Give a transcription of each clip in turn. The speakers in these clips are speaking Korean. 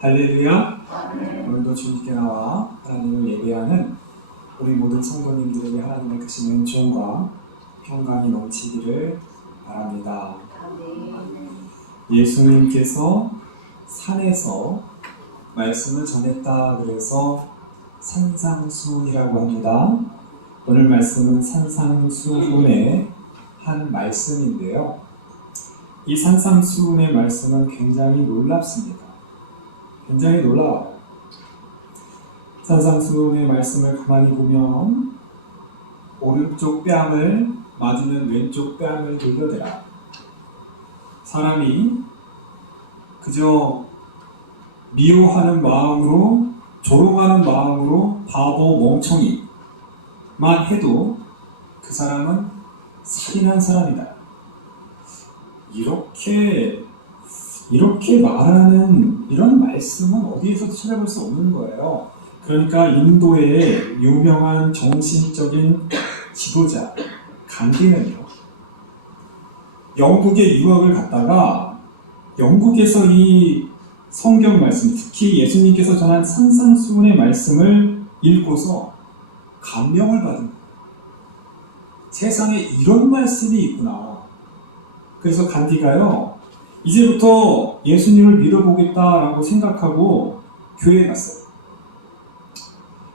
할렐루야. 오늘도 주님께 나와 하나님을 예배하는 우리 모든 성도님들에게 하나님의 크신 은총과 평강이 넘치기를 바랍니다. 예수님께서 산에서 말씀을 전했다 그래서 산상수훈이라고 합니다. 오늘 말씀은 산상수훈의 한 말씀인데요. 이 산상수훈의 말씀은 굉장히 놀랍습니다. 굉장히 놀라워요. 산상수훈의 말씀을 가만히 보면 오른쪽 뺨을 맞으면 왼쪽 뺨을 돌려대라. 사람이 그저 미워하는 마음으로, 조롱하는 마음으로 바보 멍청이만 해도 그 사람은 살인한 사람이다. 이렇게 말하는 이런 말씀은 어디에서도 찾아볼 수 없는 거예요. 그러니까 인도의 유명한 정신적인 지도자 간디는요, 영국에 유학을 갔다가 영국에서 이 성경 말씀, 특히 예수님께서 전한 산상수훈의 말씀을 읽고서 감명을 받은 거예요. 세상에 이런 말씀이 있구나. 그래서 간디가요, 이제부터 예수님을 믿어보겠다라고 생각하고 교회에 갔어요.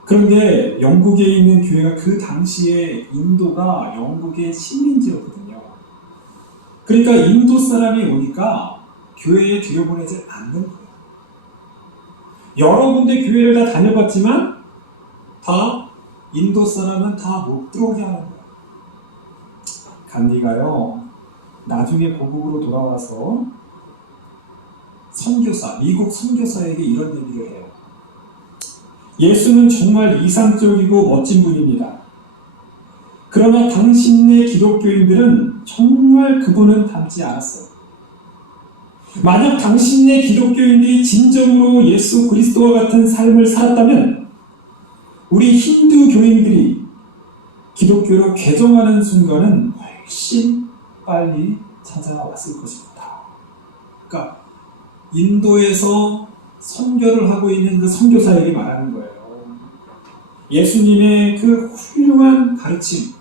그런데 영국에 있는 교회가 그 당시에 인도가 영국의 식민지였거든요. 그러니까 인도 사람이 오니까 교회에 들여보내지 않는 거예요. 여러 군데 교회를 다 다녀봤지만 다 인도 사람은 다 못 들어오게 하는 거예요. 간디가요, 나중에 고국으로 돌아와서 선교사, 미국 선교사에게 이런 얘기를 해요. 예수는 정말 이상적이고 멋진 분입니다. 그러나 당신네 기독교인들은 정말 그분은 닮지 않았어요. 만약 당신네 기독교인들이 진정으로 예수 그리스도와 같은 삶을 살았다면 우리 힌두 교인들이 기독교로 개종하는 순간은 훨씬 빨리 찾아왔을 것입니다. 그러니까 인도에서 선교를 하고 있는 그 선교사에게 말하는 거예요. 예수님의 그 훌륭한 가르침,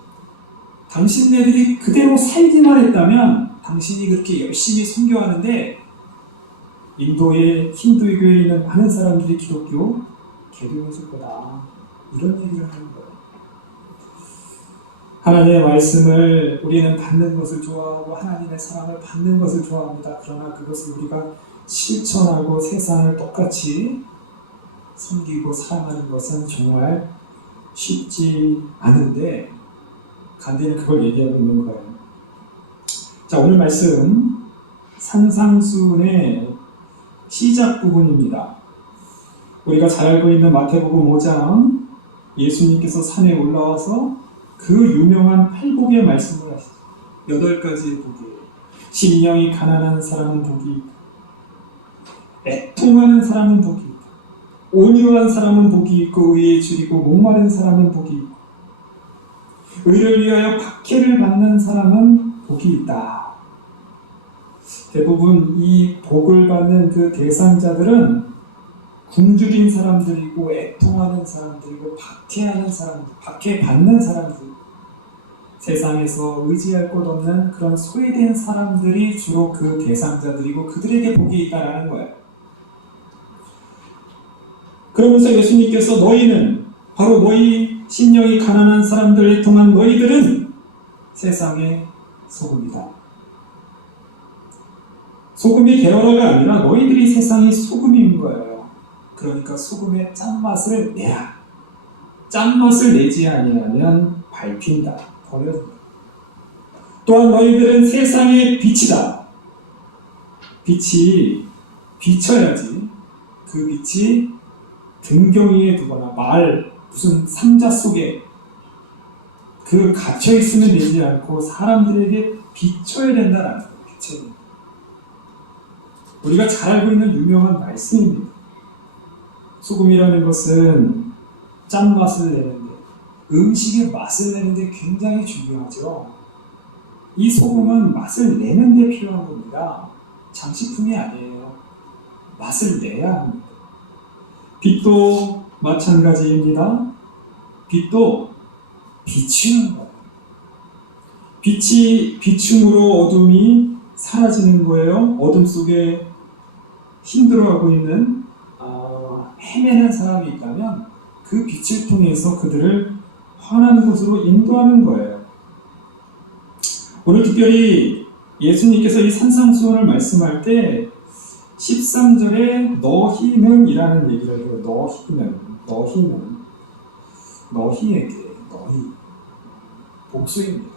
당신네들이 그대로 살기만 했다면 당신이 그렇게 열심히 선교하는데 인도의 힌두교에 있는 많은 사람들이 기독교 개종했을 거다. 이런 얘기를 하는 거예요. 하나님의 말씀을 우리는 받는 것을 좋아하고 하나님의 사랑을 받는 것을 좋아합니다. 그러나 그것을 우리가 실천하고 세상을 똑같이 섬기고 사랑하는 것은 정말 쉽지 않은데 간디는 그걸 얘기하고 있는 거예요. 자, 오늘 말씀 산상수훈의 시작 부분입니다. 우리가 잘 알고 있는 마태복음 5장, 예수님께서 산에 올라와서 그 유명한 팔복의 말씀을 하시죠. 8가지의 복이에요. 심령이 가난한 사람은 복이 있고, 애통하는 사람은 복이 있고, 온유한 사람은 복이 있고, 의에 줄이고 목마른 사람은 복이 있고, 의를 위하여 박해를 받는 사람은 복이 있다. 대부분 이 복을 받는 그 대상자들은 굶주린 사람들이고, 애통하는 사람들이고, 박해하는 사람들, 박해받는 사람들, 세상에서 의지할 곳 없는 그런 소외된 사람들이 주로 그 대상자들이고 그들에게 복이 있다라는 거예요. 그러면서 예수님께서 너희는, 바로 너희 심령이 가난한 사람들을 통한 너희들은 세상의 소금이다. 소금이 게으르가 아니라 너희들이 세상의 소금인 거예요. 그러니까 소금의 짠맛을 내라. 짠맛을 내지 아니하면 밟힌다. 버려진다. 또한 너희들은 세상의 빛이다. 빛이 비쳐야지 그 빛이 등경이에 두거나 무슨 상자 속에 그 갇혀있으면 되지 않고 사람들에게 비춰야 된다는 거예요. 비춰야 된다. 우리가 잘 알고 있는 유명한 말씀입니다. 소금이라는 것은 짠맛을 내는데, 음식의 맛을 내는데 굉장히 중요하죠. 이 소금은 맛을 내는데 필요한 겁니다. 장식품이 아니에요. 맛을 내야 합니다. 빛도 마찬가지입니다. 빛도 비추는 거예요. 빛이 비춤으로 어둠이 사라지는 거예요. 어둠 속에 힘들어하고 있는 헤매는 사람이 있다면 그 빛을 통해서 그들을 환한 곳으로 인도하는 거예요. 오늘 특별히 예수님께서 이 산상수훈을 말씀할 때 13절에 너희는 이라는 얘기를 해요. 너희에게, 너희 복수입니다.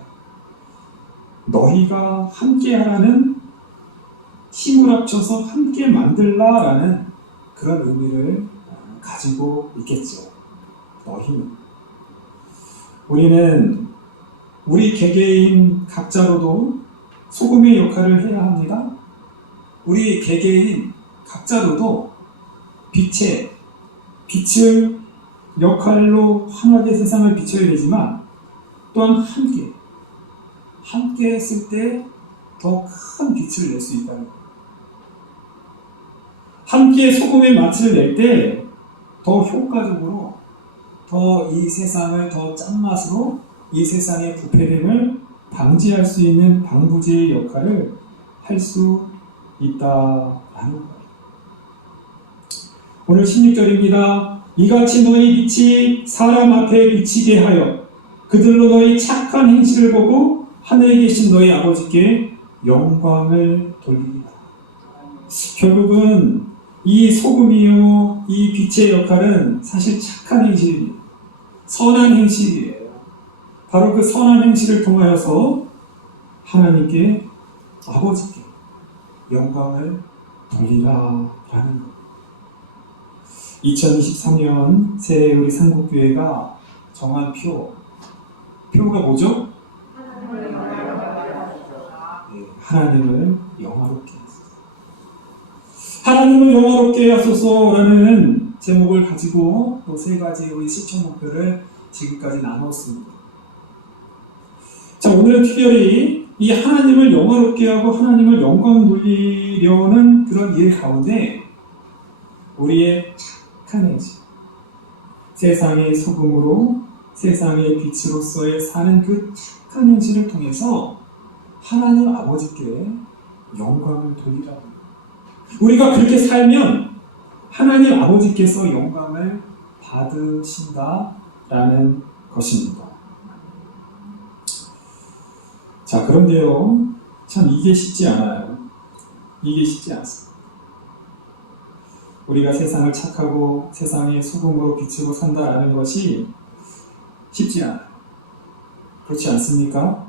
너희가 함께 하라는, 힘을 합쳐서 함께 만들라라는 그런 의미를 가지고 있겠죠. 너희는. 우리는 우리 개개인 각자로도 소금의 역할을 해야 합니다. 우리 개개인 각자로도 빛을 역할로 환하게 세상을 비춰야 되지만 또한 함께 했을 때 더 큰 빛을 낼 수 있다는 거예요. 함께 소금의 맛을 낼 때 더 효과적으로, 더 이 세상을 더 짠맛으로 이 세상의 부패됨을 방지할 수 있는 방부제의 역할을 할 수 있다라는 거예요. 오늘 16절입니다. 이같이 너희 빛이 사람 앞에 비치게 하여 그들로 너희 착한 행실을 보고 하늘에 계신 너희 아버지께 영광을 돌리리라. 결국은 이 소금이요, 이 빛의 역할은 사실 착한 행실이에요. 선한 행실이에요. 바로 그 선한 행실을 통하여서 하나님께, 아버지께 영광을 돌리라라는 것. 2023년 새해 우리 상국교회가 정한 표가 뭐죠? 하나님을 영화롭게 하소서. 하나님을 영화롭게 하소서라는 제목을 가지고 또 세 가지 우리 실천 목표를 지금까지 나눴습니다. 자, 오늘은 특별히 이 하나님을 영화롭게 하고 하나님을 영광 돌리려는 그런 일 가운데 우리의 착한 행실, 세상의 소금으로 세상의 빛으로서의 사는 그 착한 행실을 통해서 하나님 아버지께 영광을 돌리라고. 우리가 그렇게 살면 하나님 아버지께서 영광을 받으신다라는 것입니다. 자, 그런데요, 참 이게 쉽지 않아요. 이게 쉽지 않습니다. 우리가 세상을 착하고 세상의 소금으로 비추고 산다라는 것이 쉽지 않아요. 그렇지 않습니까?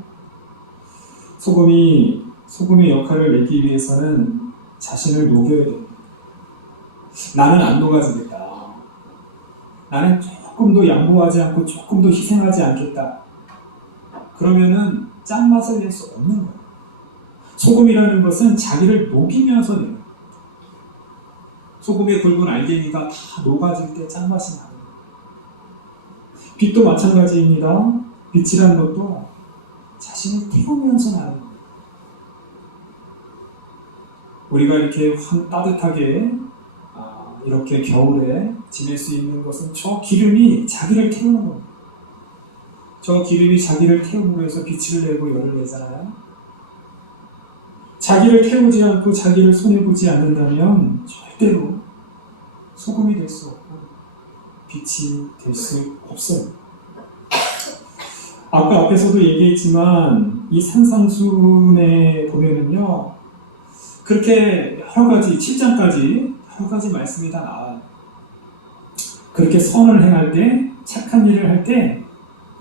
소금의 역할을 내기 위해서는 자신을 녹여야 됩니다. 나는 안 녹아지겠다. 나는 조금도 양보하지 않고 조금도 희생하지 않겠다. 그러면은 짠맛을 낼 수 없는 거예요. 소금이라는 것은 자기를 녹이면서 내는 거예요. 소금의 굵은 알갱이가 다 녹아질 때 짠맛이 나는 거예요. 빛도 마찬가지입니다. 빛이라는 것도 자신을 태우면서 나는 거예요. 우리가 이렇게 따뜻하게 이렇게 겨울에 지낼 수 있는 것은 저 기름이 자기를 태우는 겁니다. 저 기름이 자기를 태움으로 해서 빛을 내고 열을 내잖아요. 자기를 태우지 않고 자기를 손해보지 않는다면 절대로 소금이 될 수 없고 빛이 될 수 없어요. 아까 앞에서도 얘기했지만 이 산상수훈에 보면은요, 그렇게 여러 가지 7장까지 여러 가지 말씀이 다 나와요. 그렇게 선을 행할 때, 착한 일을 할 때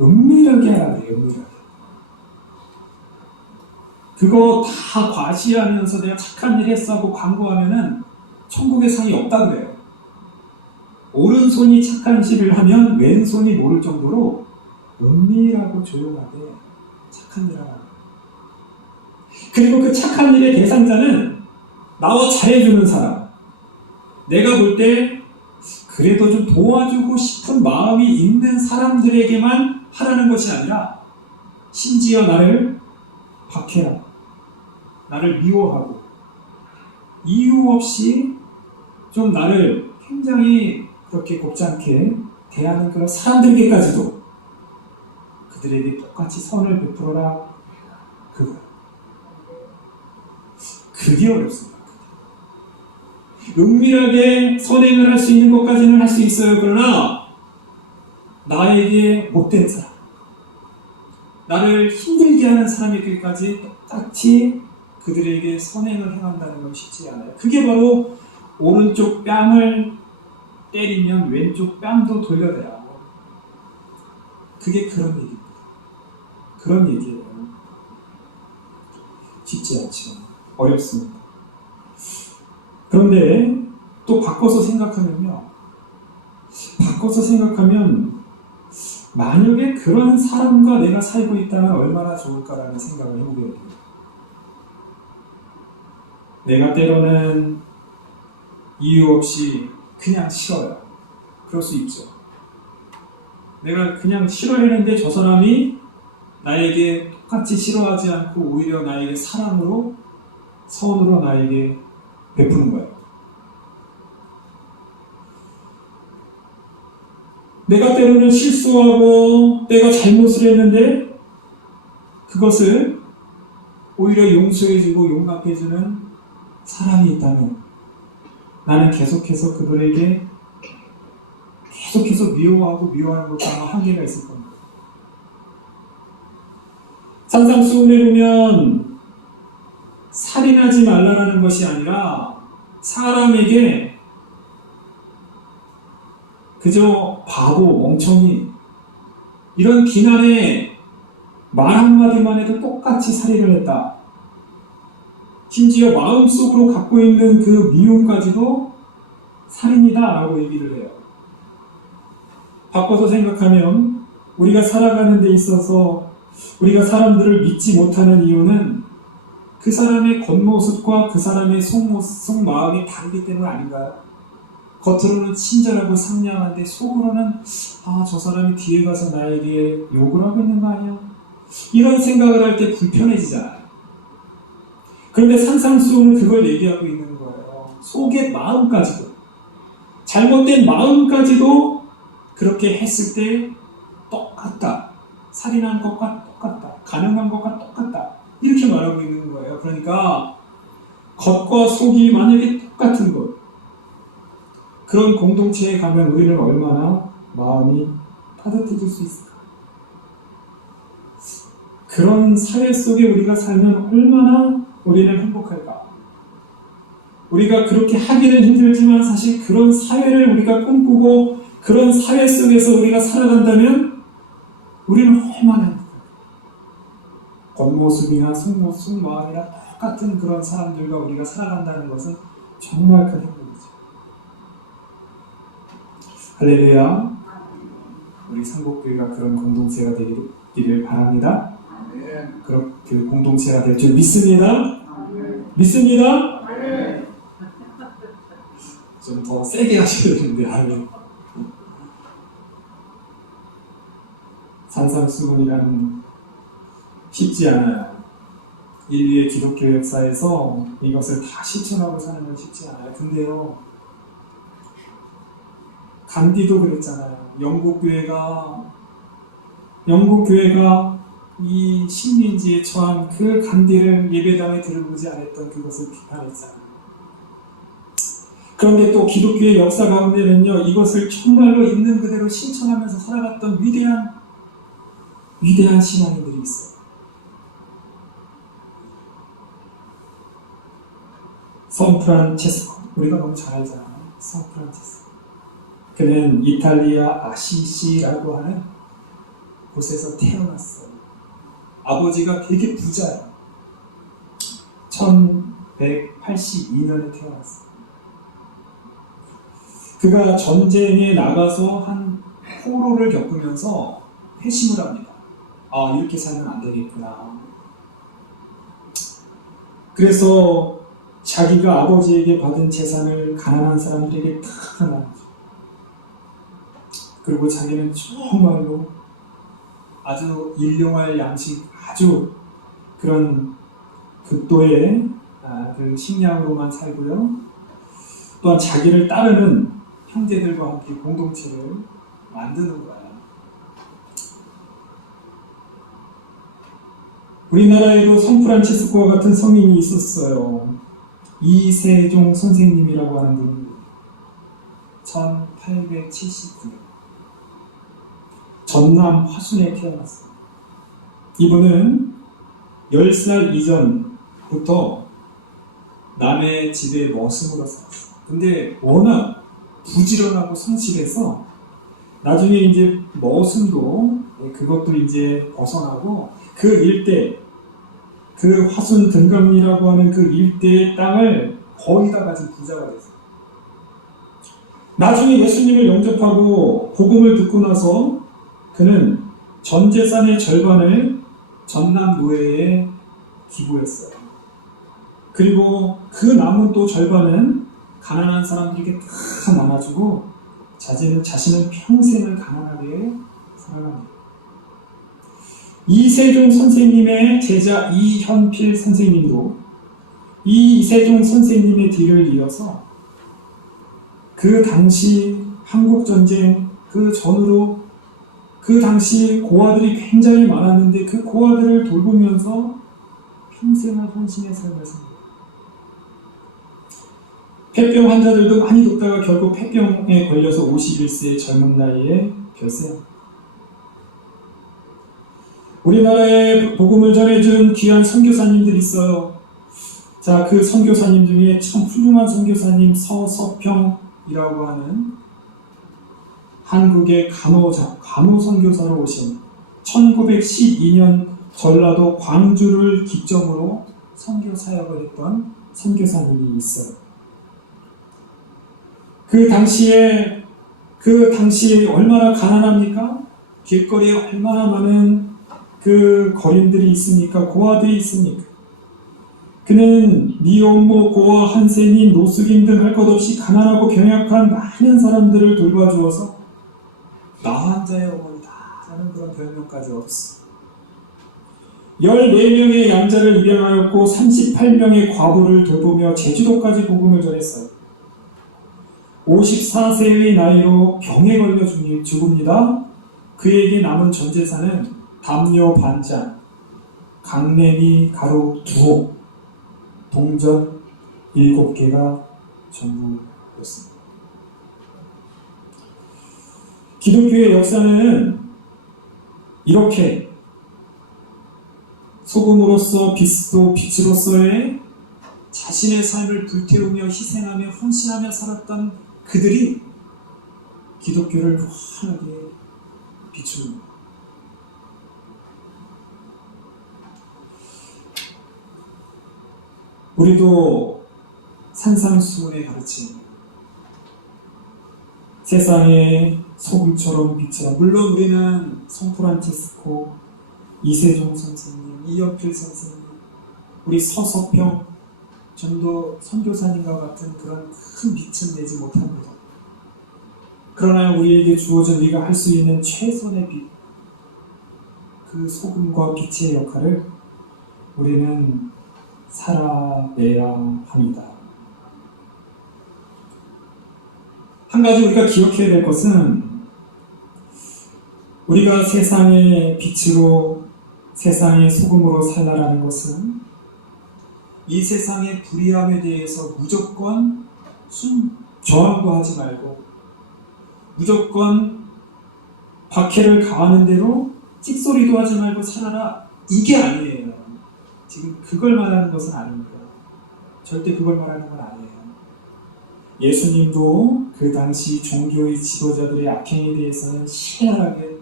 은밀하게 하라 그래요. 은밀하게. 그거 다 과시하면서 내가 착한 일 했어 하고 광고하면은 천국의 상이 없다 그래요. 오른손이 착한 일을 하면 왼손이 모를 정도로 은밀하고 조용하게 착한 일을 하라. 그리고 그 착한 일의 대상자는 나와 잘해주는 사람, 내가 볼 때 그래도 좀 도와주고 싶은 마음이 있는 사람들에게만 하라는 것이 아니라 심지어 나를 박해하고 나를 미워하고 이유 없이 좀 나를 굉장히 그렇게 곱지않게 대하는 그런 사람들에게까지도 그들에게 똑같이 선을 베풀어라. 그게 어렵습니다. 은밀하게 선행을 할 수 있는 것까지는 할 수 있어요. 그러나 나에게 못된 사람, 나를 힘들게 하는 사람에게까지 똑같이 그들에게 선행을 행한다는 건 쉽지 않아요. 그게 바로 오른쪽 뺨을 때리면 왼쪽 뺨도 돌려대라. 그게 그런 얘기입니다. 그런 얘기예요. 쉽지 않죠. 어렵습니다. 그런데 또 바꿔서 생각하면 만약에 그런 사람과 내가 살고 있다면 얼마나 좋을까라는 생각을 해보게 됩니다. 내가 때로는 이유 없이 그냥 싫어요. 그럴 수 있죠. 내가 그냥 싫어했는데 저 사람이 나에게 똑같이 싫어하지 않고 오히려 나에게 사랑으로, 선으로 나에게 베푸는 거예요. 내가 때로는 실수하고 내가 잘못을 했는데 그것을 오히려 용서해주고 용납해주는 사람이 있다면 나는 계속해서 그들에게 계속해서 미워하는 것도 아마 한계가 있을 겁니다. 산상수훈에 보면 살인하지 말라라는 것이 아니라 사람에게 그저 바보, 멍청이 이런 비난에 말 한마디만 해도 똑같이 살인을 했다. 심지어 마음속으로 갖고 있는 그 미움까지도 살인이다 라고 얘기를 해요. 바꿔서 생각하면 우리가 살아가는 데 있어서 우리가 사람들을 믿지 못하는 이유는 그 사람의 겉모습과 그 사람의 속마음이 다르기 때문 아닌가요? 겉으로는 친절하고 상냥한데 속으로는 저 사람이 뒤에 가서 나에게 욕을 하고 있는 거 아니야? 이런 생각을 할 때 불편해지잖아요. 그런데 산상수훈은 그걸 얘기하고 있는 거예요. 속의 마음까지도, 잘못된 마음까지도 그렇게 했을 때 똑같다. 살인한 것과 똑같다. 가늠한 것과 똑같다. 이렇게 말하고 있는 거예요. 그러니까 겉과 속이 만약에 똑같은 것, 그런 공동체에 가면 우리는 얼마나 마음이 따뜻해질 수 있을까? 그런 사회 속에 우리가 살면 얼마나 우리는 행복할까? 우리가 그렇게 하기는 힘들지만 사실 그런 사회를 우리가 꿈꾸고 그런 사회 속에서 우리가 살아간다면 우리는 얼마나 행복할까? 겉모습이나 속모습, 마음이나 똑같은 그런 사람들과 우리가 살아간다는 것은 정말 큰 행복이죠. 할렐루야. 우리 상복교회가 그런 공동체가 되기를 바랍니다. 그런 그 공동체가 될 줄 믿습니다. 믿습니다. 좀 더 세게 하셔야 되는데 산상수훈이라는 쉽지 않아요. 인류의 기독교 역사에서 이것을 다 실천하고 사는 건 쉽지 않아요. 근데요, 간디도 그랬잖아요. 영국 교회가 이 식민지에 처한 그 간디를 예배당에 들어보지 않았던 그것을 비판했잖아요. 그런데 또 기독교의 역사 가운데는요, 이것을 정말로 있는 그대로 실천하면서 살아갔던 위대한 신앙인들이 있어요. 샌프란체스코, 우리가 너무 잘 알잖아요. 샌프란체스코. 그는 이탈리아 아시시라고 하는 곳에서 태어났어요. 아버지가 되게 부자예요. 1182년에 태어났어요. 그가 전쟁에 나가서 한 포로를 겪으면서 회심을 합니다. 이렇게 살면 안 되겠구나. 그래서 자기가 아버지에게 받은 재산을 가난한 사람들에게 다 나눠줘. 그리고 자기는 정말로 아주 일용할 양식, 아주 그런 극도의 그 식량으로만 살고요. 또한 자기를 따르는 형제들과 함께 공동체를 만드는 거야. 우리나라에도 성프란치스코와 같은 성인이 있었어요. 이세종 선생님이라고 하는 분이 1879년 전남 화순에 태어났어요. 이분은 10살 이전부터 남의 집에 머슴으로 살았어요. 근데 워낙 부지런하고 성실해서 나중에 이제 머슴도 그것도 이제 벗어나고 그 일대, 그 화순 등감리라고 하는 그 일대의 땅을 거의 다 가진 부자가 됐어요. 나중에 예수님을 영접하고 복음을 듣고 나서 그는 전 재산의 절반을 전남 노예에 기부했어요. 그리고 그 남은 또 절반은 가난한 사람들에게 다 나눠주고 자신은 평생을 가난하게 살아갑니다. 이세종 선생님의 제자 이현필 선생님도 이 이세종 선생님의 뒤를 이어서 그 당시 한국전쟁 그 전후로 그 당시 고아들이 굉장히 많았는데 그 고아들을 돌보면서 평생을 헌신의 삶을 삽니다. 폐병 환자들도 많이 돕다가 결국 폐병에 걸려서 51세의 젊은 나이에 별세합니다. 우리나라에 복음을 전해준 귀한 선교사님들이 있어요. 자, 그 선교사님 중에 참 훌륭한 선교사님 서석평이라고 하는 한국의 간호 선교사로 오신 1912년 전라도 광주를 기점으로 선교 사역을 했던 선교사님이 있어요. 그 당시에 얼마나 가난합니까? 길거리에 얼마나 많은 그 거린들이 있습니까? 고아들이 있습니까? 그는 미혼모, 고아, 한센인, 노숙인 등 할 것 없이 가난하고 병약한 많은 사람들을 돌봐주어서 나환자의 어머니다 라는 그런 별명까지 얻었어. 14명의 양자를 입양하였고 38명의 과부를 돌보며 제주도까지 복음을 전했어요. 54세의 나이로 병에 걸려 죽습니다. 그에게 남은 전 재산은 담요 반장, 강냉이 가루 2호, 동전 7개가 전부였습니다. 기독교의 역사는 이렇게 소금으로서 빛으로서의 자신의 삶을 불태우며 희생하며 헌신하며 살았던 그들이 기독교를 환하게 비춥니다. 우리도 산상수훈의 가르침, 세상의 소금처럼 빛이라. 물론 우리는 성프란치스코, 이세종 선생님, 이현필 선생님, 우리 서석평 전도 선교사님과 같은 그런 큰 빛은 내지 못합니다. 그러나 우리에게 주어진 우리가 할 수 있는 최선의 빛, 그 소금과 빛의 역할을 우리는 살아내야 합니다. 한 가지 우리가 기억해야 될 것은 우리가 세상의 빛으로 세상의 소금으로 살아라는 것은 이 세상의 불의함에 대해서 무조건 저항도 하지 말고 무조건 박해를 가하는 대로 찍소리도 하지 말고 살아라, 이게 아니에요. 지금 그걸 말하는 것은 아닙니다. 절대 그걸 말하는 건 아니에요. 예수님도 그 당시 종교의 지도자들의 악행에 대해서는 신랄하게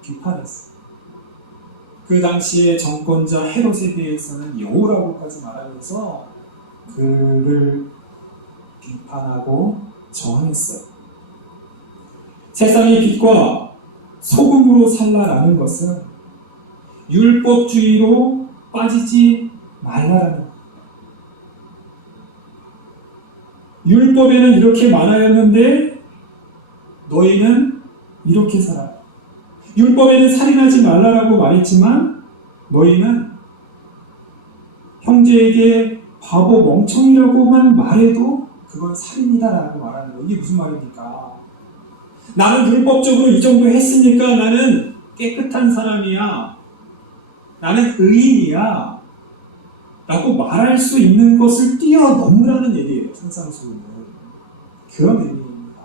비판했어요. 그 당시의 정권자 헤롯에 대해서는 여우라고까지 말하면서 그를 비판하고 저항했어요. 세상의 빛과 소금으로 살라라는 것은 율법주의로 빠지지 말라라는 것. 율법에는 이렇게 말하였는데 너희는 이렇게 살아. 율법에는 살인하지 말라라고 말했지만 너희는 형제에게 바보 멍청이라고만 말해도 그건 살인이다라고 말하는 거. 이게 무슨 말입니까? 나는 율법적으로 이 정도 했으니까 나는 깨끗한 사람이야. 나는 의인이야. 라고 말할 수 있는 것을 뛰어넘으라는 얘기예요. 산상수훈은. 그런 의미입니다.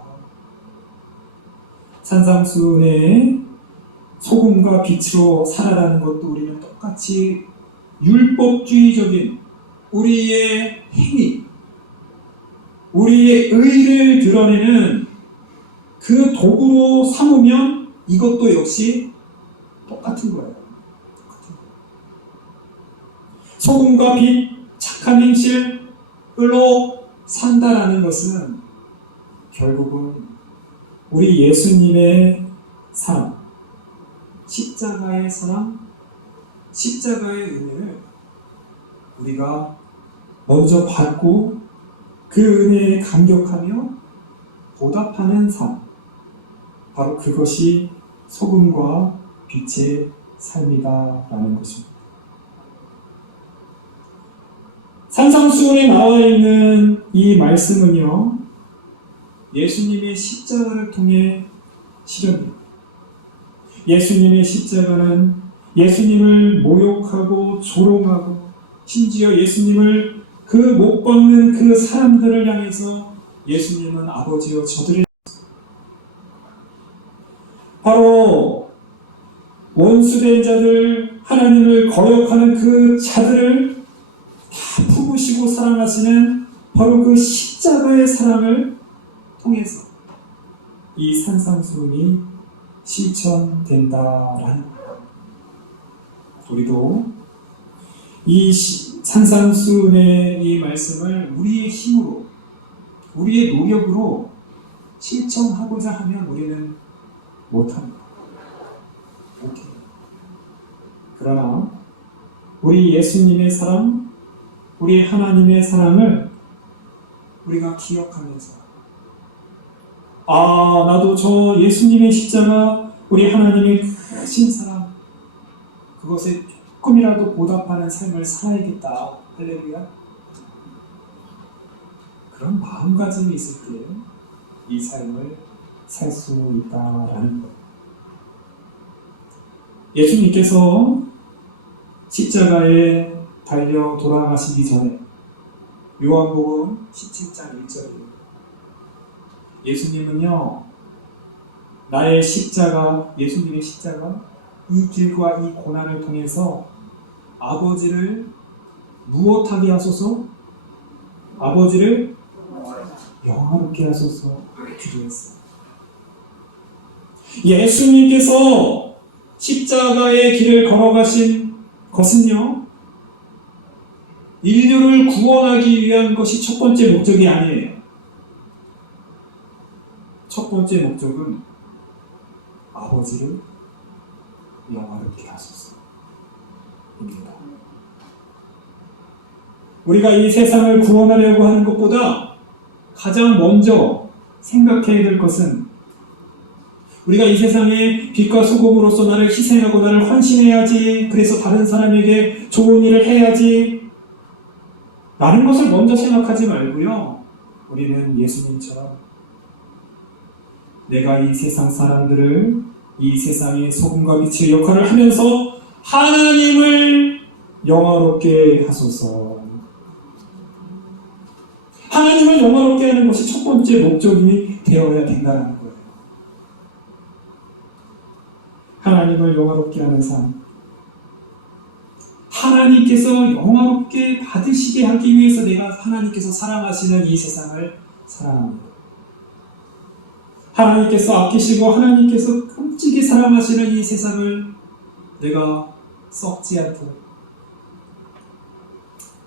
산상수훈의 소금과 빛으로 살아라는 것도 우리는 똑같이 율법주의적인 우리의 행위, 우리의 의를 드러내는 그 도구로 삼으면 이것도 역시 똑같은 거예요. 소금과 빛, 착한 행실로 산다라는 것은 결국은 우리 예수님의 사랑, 십자가의 사랑, 십자가의 은혜를 우리가 먼저 받고 그 은혜에 감격하며 보답하는 삶, 바로 그것이 소금과 빛의 삶이다라는 것입니다. 산상수훈에 나와 있는 이 말씀은요, 예수님의 십자가를 통해 실현됩니다. 예수님의 십자가는 예수님을 모욕하고 조롱하고 심지어 예수님을 그 못 박는 그 사람들을 향해서 예수님은 아버지여 저들을 바로 원수된 자들, 하나님을 거역하는 그 자들을 다 품으시고 사랑하시는 바로 그 십자가의 사랑을 통해서 이 산상수훈이 실천된다라는 우리도 이 산상수훈의 이 말씀을 우리의 힘으로 우리의 노력으로 실천하고자 하면 우리는 못합니다. 못해요. 그러나 우리 예수님의 사랑, 우리 하나님의 사랑을 우리가 기억하면서 나도 저 예수님의 십자가, 우리 하나님의 크신 사랑, 그것에 조금이라도 보답하는 삶을 살아야겠다. 할렐루야. 그런 마음가짐이 있을 때 이 삶을 살 수 있다라는 것. 예수님께서 십자가에 달려 돌아가시기 전에 요한복음 17장 1절이에요. 예수님은요, 나의 십자가, 예수님의 십자가, 이 길과 이 고난을 통해서 아버지를 무엇하게 하소서? 아버지를 영화롭게 하소서 기도했어요. 예수님께서 십자가의 길을 걸어가신 것은요, 인류를 구원하기 위한 것이 첫 번째 목적이 아니에요. 첫 번째 목적은 아버지를 영화롭게 하소서입니다. 우리가 이 세상을 구원하려고 하는 것보다 가장 먼저 생각해야 될 것은 우리가 이 세상에 빛과 소금으로서 나를 희생하고 나를 헌신해야지, 그래서 다른 사람에게 좋은 일을 해야지 라는 것을 먼저 생각하지 말고요, 우리는 예수님처럼 내가 이 세상 사람들을, 이 세상의 소금과 빛의 역할을 하면서 하나님을 영화롭게 하소서. 하나님을 영화롭게 하는 것이 첫 번째 목적이 되어야 된다는 거예요. 하나님을 영화롭게 하는 삶. 하나님께서 영화롭게 받으시게 하기 위해서 내가 하나님께서 사랑하시는 이 세상을 사랑합니다. 하나님께서 아끼시고 하나님께서 끔찍이 사랑하시는 이 세상을 내가 썩지 않도록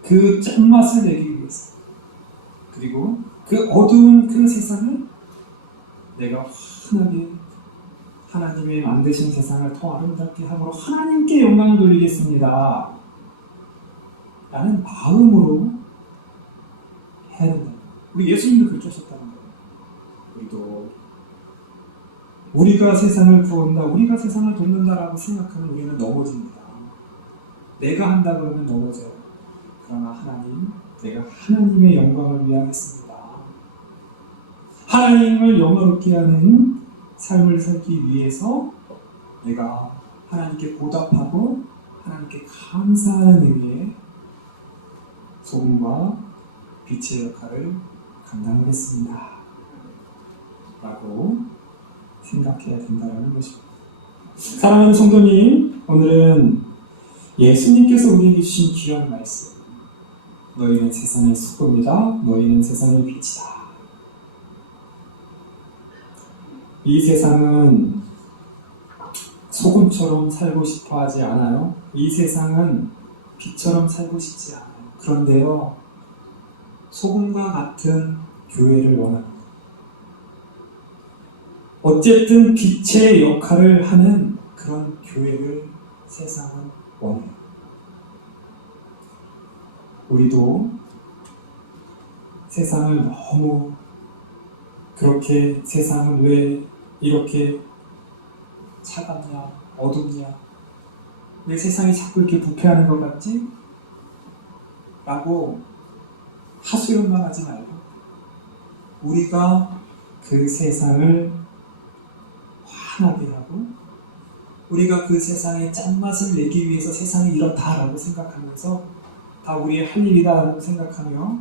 그 짠맛을 내기 위해서, 그리고 그 어두운 그 세상을 내가 환하게 하나님의 만드신 세상을 더 아름답게 함으로 하나님께 영광을 돌리겠습니다 라는 마음으로 해야 된다. 우리 예수님도 그렇게 하셨다는 거예요. 우리도 우리가 세상을 구한다, 우리가 세상을 돕는다라고 생각하면 우리는 넘어집니다. 내가 한다 그러면 넘어져요. 그러나 하나님, 내가 하나님의 영광을 위하겠습니다. 하나님을 영화롭게 하는 삶을 살기 위해서 내가 하나님께 보답하고 하나님께 감사하는 의미의 소금과 빛의 역할을 감당하겠습니다 라고 생각해야 된다는 것입니다. 사랑하는 성도님, 오늘은 예수님께서 우리에게 주신 귀한 말씀, 너희는 세상의 소금이다, 너희는 세상의 빛이다. 이 세상은 소금처럼 살고 싶어 하지 않아요. 이 세상은 빛처럼 살고 싶지 않아요. 그런데요, 소금과 같은 교회를 원합니다. 어쨌든 빛의 역할을 하는 그런 교회를 세상은 원해요. 우리도 세상을 너무 그렇게 세상은 왜 이렇게 차갑냐, 어둡냐, 왜 세상이 자꾸 이렇게 부패하는 것 같지? 라고 하소연만 하지 말고 우리가 그 세상을 환하게 하고 우리가 그 세상에 짠맛을 내기 위해서 세상이 이렇다라고 생각하면서 다 우리의 할 일이다라고 생각하며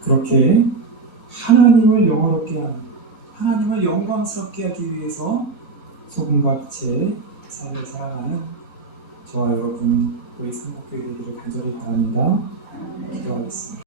그렇게 하나님을 영화롭게 하는, 하나님을 영광스럽게 하기 위해서 소금과 빛의 삶을 살아가는 저와 여러분, 우리 삼복교회 되기를 간절히 바랍니다. 기도하겠습니다.